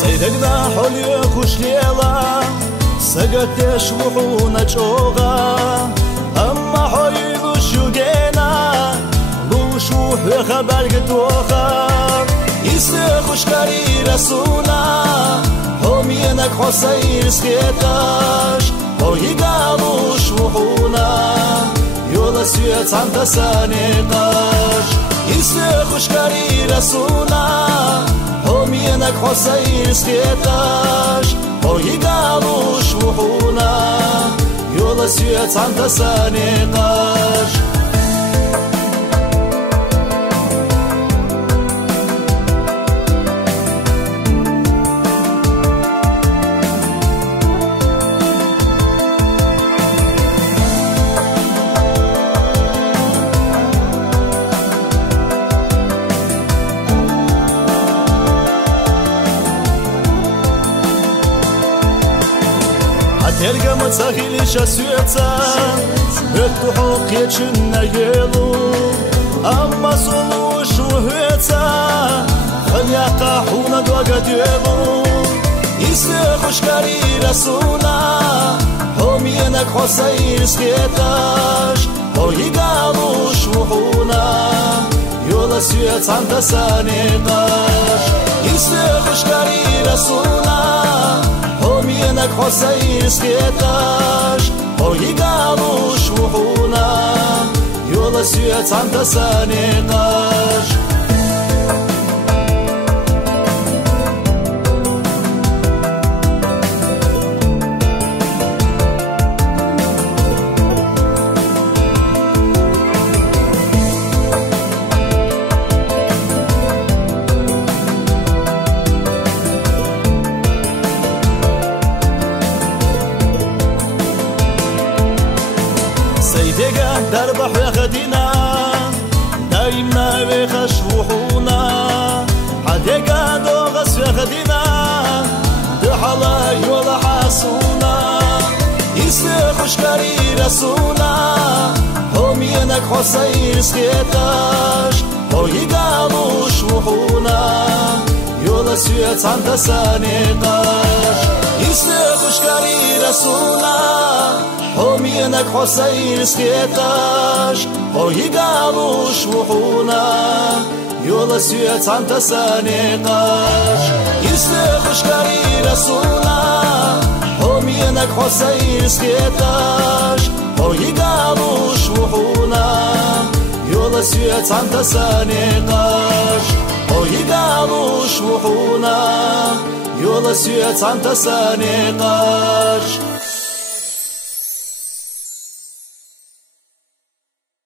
سيدنا حلي خوش ليلا سقط شوحونا جوغا أما حيد شوجينا لوشوح خبر قدوخا يسخوش كاري رسولا هم ينك حسير سكيتاش هو يقالوش وحونا يولا سيت عن تسانيقاش يسخوش كاري رسولا هم ينك حسير سكيتاش هو يقالوش وحونا يولا سيت عن تسانيقاش Тергам цагили шасуется, это хокке чинна елу, амма солу шуется, халяка хуна догадеву, если хошкари расуна, хомиенак хосаир скеташ, оигалу шухуна, yola свет антасанеташ, если хошкари расуна. ينك حسير سكيتاش هو يقالوش وحونا يولا سيت عن تسانيقاش سيدك دربح يخدينا دايما بخش وحونا حديك دوغس يخدينا دحلا يولا حاسونا يسخوش كاري رسونا هم ينك حسير سكيتاش هو يقالوش وحونا يولا سيت عن تسانيقاش يسخوش كاري رسونا هم ينك حسير سكيتاش هو يقالوش وحونا يولا سيت عن تسانيقاش يسخوش كاري رسولا هم ينك حسير سكيتاش هو يقالوش وحونا يولا سيت عن تسانيقاش هو يقالوش وحونا يولا سيت عن تسانيقاش